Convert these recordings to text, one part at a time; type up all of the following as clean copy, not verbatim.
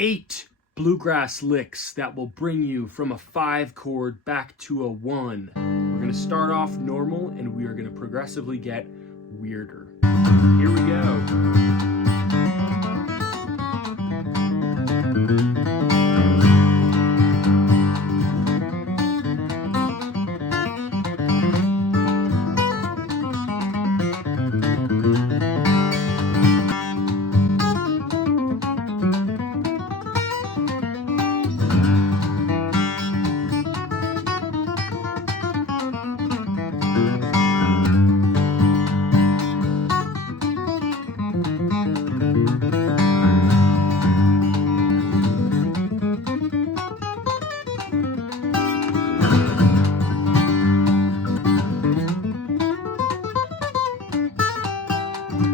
8 bluegrass licks that will bring you from a 5 chord back to a 1. We're going to start off normal and we are going to progressively get weirder. Here we go.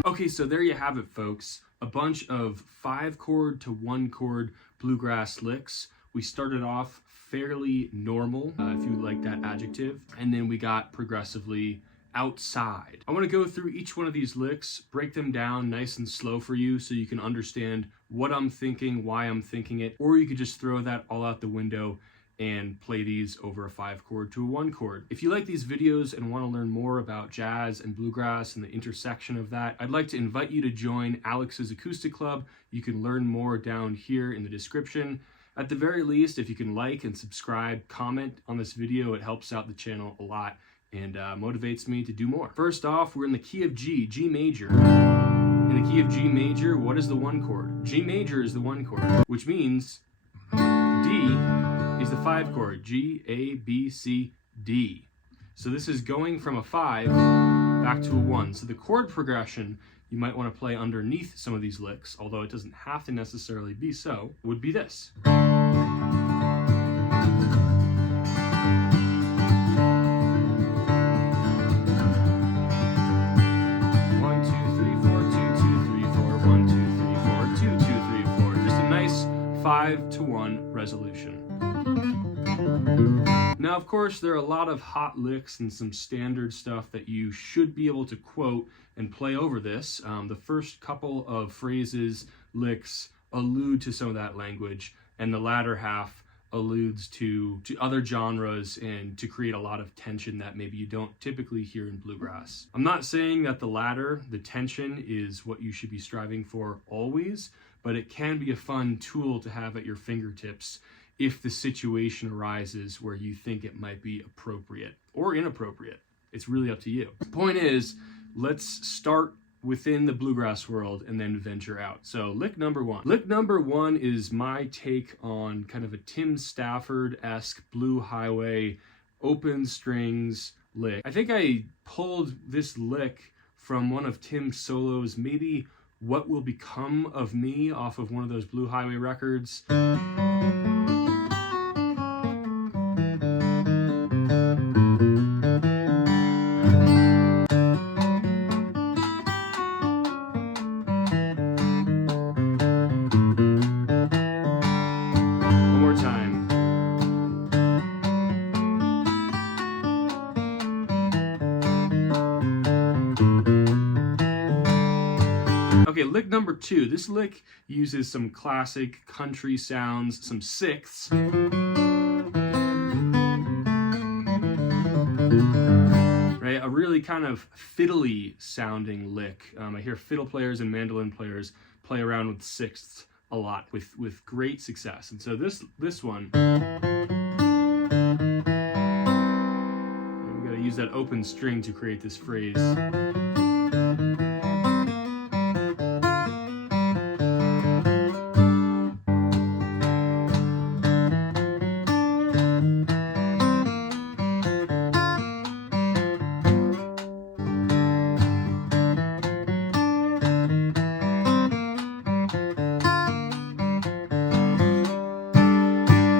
Okay, so there you have it, folks. A bunch of 5 chord to 1 chord bluegrass licks. We started off fairly normal, if you like that adjective, and then we got progressively outside. I want to go through each one of these licks, break them down nice and slow for you so you can understand what I'm thinking, why I'm thinking it, or you could just throw that all out the window and play these over a 5 chord to a 1 chord. If you like these videos and want to learn more about jazz and bluegrass and the intersection of that, I'd like to invite you to join Alex's Acoustic Club. You can learn more down here in the description. At the very least, if you can like and subscribe, comment on this video, it helps out the channel a lot and motivates me to do more. First off, we're in the key of G, G major. In the key of G major, what is the 1 chord? G major is the 1 chord, which means D is the 5 chord, G, A, B, C, D. So this is going from a 5 back to a 1. So the chord progression you might want to play underneath some of these licks, although it doesn't have to necessarily be so, would be this. Just a nice 5 to 1 resolution. Now, of course, there are a lot of hot licks and some standard stuff that you should be able to quote and play over this. The first couple of phrases, licks, allude to some of that language, and the latter half alludes to other genres and to create a lot of tension that maybe you don't typically hear in bluegrass. I'm not saying that the latter, the tension, is what you should be striving for always, but it can be a fun tool to have at your fingertips if the situation arises where you think it might be appropriate or inappropriate. It's really up to you. The point is, let's start within the bluegrass world and then venture out. So lick number 1. Lick number 1 is my take on kind of a Tim Stafford-esque Blue Highway open strings lick. I think I pulled this lick from one of Tim's solos, maybe What Will Become of Me off of one of those Blue Highway records. Okay, lick number 2. This lick uses some classic country sounds, some sixths. Right, a really kind of fiddly sounding lick. I hear fiddle players and mandolin players play around with sixths a lot with great success. And so this one, we gotta use that open string to create this phrase.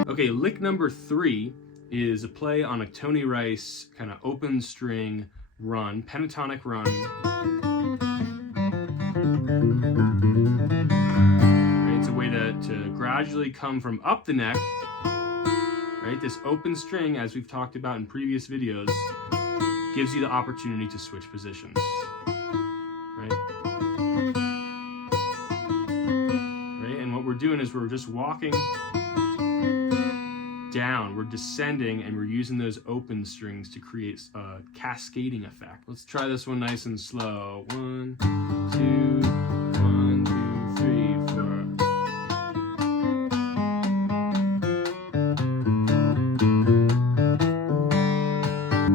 Okay, lick number 3 is a play on a Tony Rice kind of open string run, pentatonic run. Right, it's a way to gradually come from up the neck. Right, this open string, as we've talked about in previous videos, gives you the opportunity to switch positions. Right? Right, and what we're doing is we're just walking down, we're descending, and we're using those open strings to create a cascading effect. Let's try this one nice and slow. 1, 2, 1, 2, 3, 4.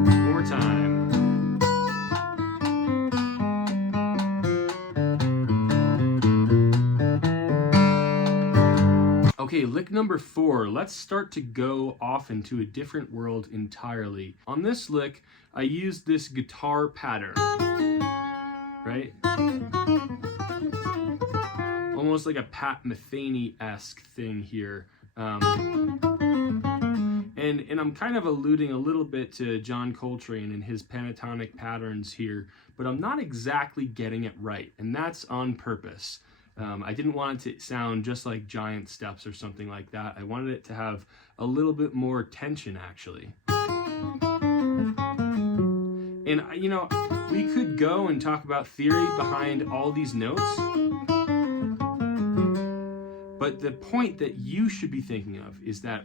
One more time. Okay, lick number 4. Let's start to go off into a different world entirely. On this lick, I used this guitar pattern, right? Almost like a Pat Metheny-esque thing here. And I'm kind of alluding a little bit to John Coltrane and his pentatonic patterns here, but I'm not exactly getting it right, and that's on purpose. I didn't want it to sound just like giant steps or something like that. I wanted it to have a little bit more tension, actually. And, you know, we could go and talk about theory behind all these notes, but the point that you should be thinking of is that,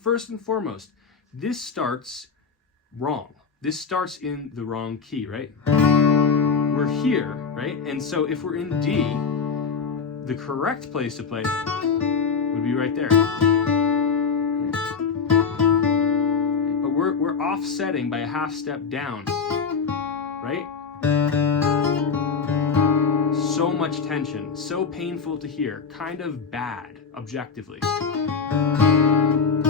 first and foremost, this starts wrong. This starts in the wrong key, right? We're here, right? And so if we're in D, the correct place to play would be right there. But we're offsetting by a half step down, right? So much tension, so painful to hear, kind of bad, objectively. Kind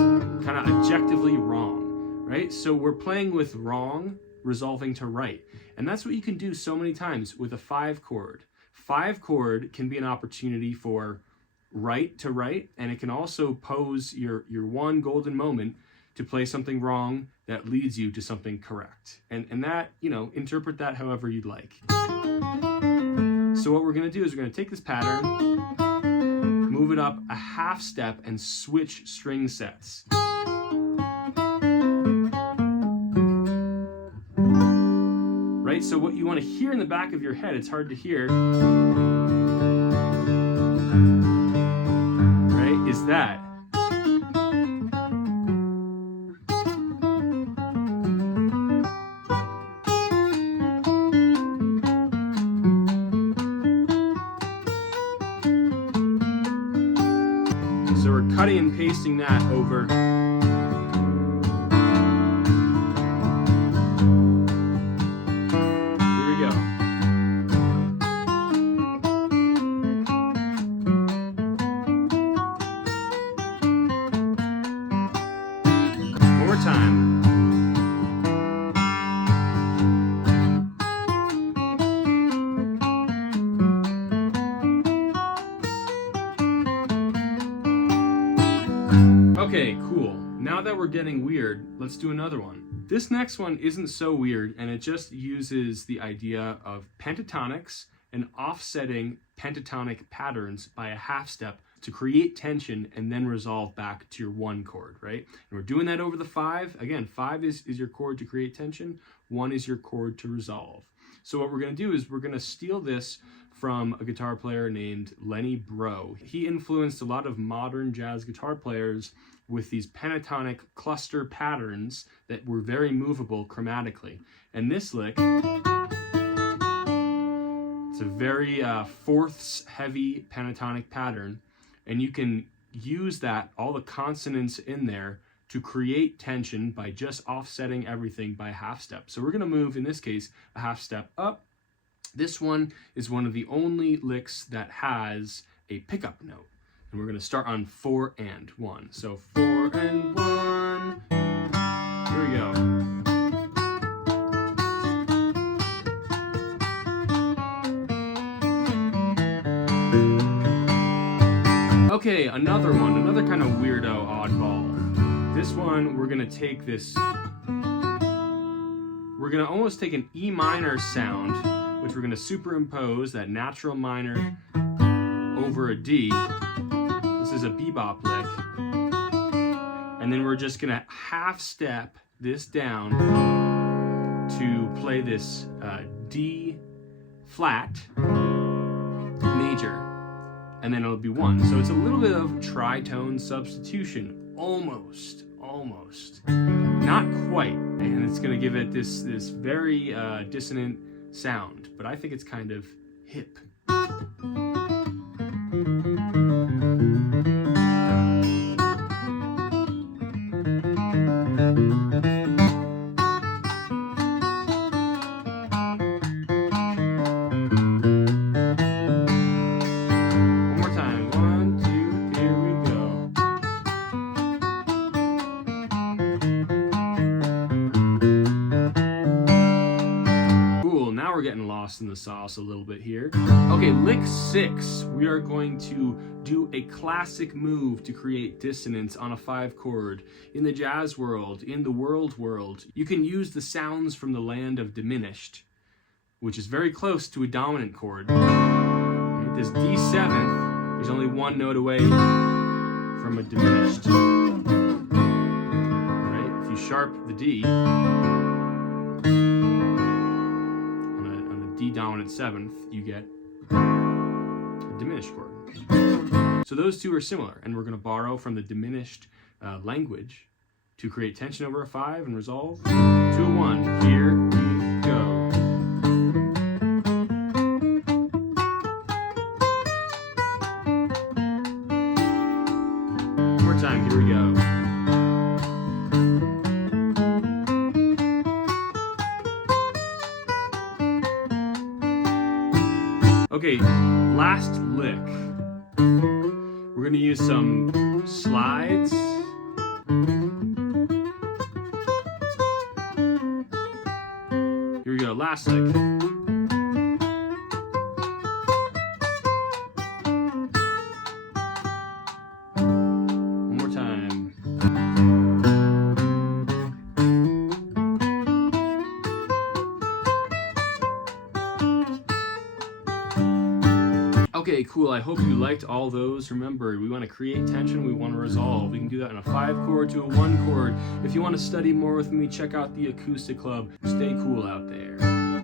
of objectively wrong, right? So we're playing with wrong, resolving to right. And that's what you can do so many times with a 5 chord. 5 chord can be an opportunity for right to right, and it can also pose your one golden moment to play something wrong that leads you to something correct. And that, you know, interpret that however you'd like. So what we're going to do is we're going to take this pattern, move it up a half step, and switch string sets. Right? So what you want to hear in the back of your head, it's hard to hear, right, is that. So we're cutting and pasting that over. Okay, cool. Now that we're getting weird, let's do another one. This next one isn't so weird, and it just uses the idea of pentatonics and offsetting pentatonic patterns by a half step to create tension and then resolve back to your 1 chord, right? And we're doing that over the 5. Again, 5 is your chord to create tension, 1 is your chord to resolve. So what we're going to do is we're going to steal this from a guitar player named Lenny Breaux. He influenced a lot of modern jazz guitar players with these pentatonic cluster patterns that were very movable chromatically. And this lick, it's a very fourths heavy pentatonic pattern, and you can use that, all the consonants in there, to create tension by just offsetting everything by a half step. So we're going to move, in this case, a half step up. This one is one of the only licks that has a pickup note. And we're going to start on 4 and 1. So 4 and 1. Here we go. Okay, another one, another kind of weirdo oddball. This one, we're going to take this, we're going to almost take an E minor sound, which we're going to superimpose that natural minor over a D. This is a bebop lick. And then we're just going to half step this down to play this D flat major. and then it'll be 1. So it's a little bit of tritone substitution, almost. Not quite, and it's gonna give it this very dissonant sound, but I think it's kind of hip. Getting lost in the sauce a little bit here. Okay, lick 6. We are going to do a classic move to create dissonance on a 5 chord. In the jazz world, in the world, you can use the sounds from the land of Diminished, which is very close to a dominant chord. Okay, this D7 is only 1 note away from a diminished. Right? If you sharp the D, D dominant 7th, you get a diminished chord. So those two are similar, and we're going to borrow from the diminished language to create tension over a 5 and resolve to a 1. Here we go. One more time, here we go. Okay, last lick. We're going to use some slides. Here we go, last lick. One more time. Okay, cool. I hope you liked all those. Remember, we want to create tension, we want to resolve. We can do that in a 5 chord to a 1 chord. If you want to study more with me, check out the Acoustic Club. Stay cool out there.